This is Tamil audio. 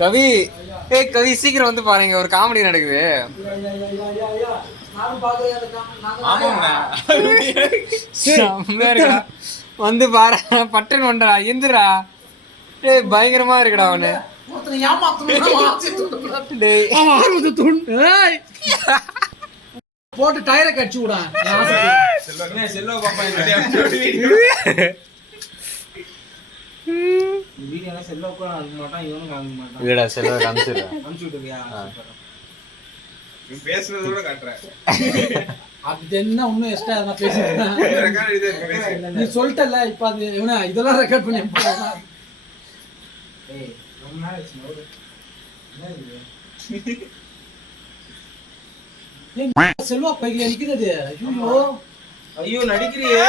கவி கவி சீக்கிரம் வந்து பாருங்க, ஒரு காமெடி நடக்குது. வந்து பாரு, பட்டன் ஒன்றா எந்திரா. பயங்கரமா இருக்குடா அவனு. போட்டு டயரை கடிச்சு விடா. சொல்லிட்டல இப்ப அது இதெல்லாம் ரெக்கார்ட் பண்ணி செல்வா பையில நிக்கிறது. ஐயோ ஐயோ நடிக்கிறியே.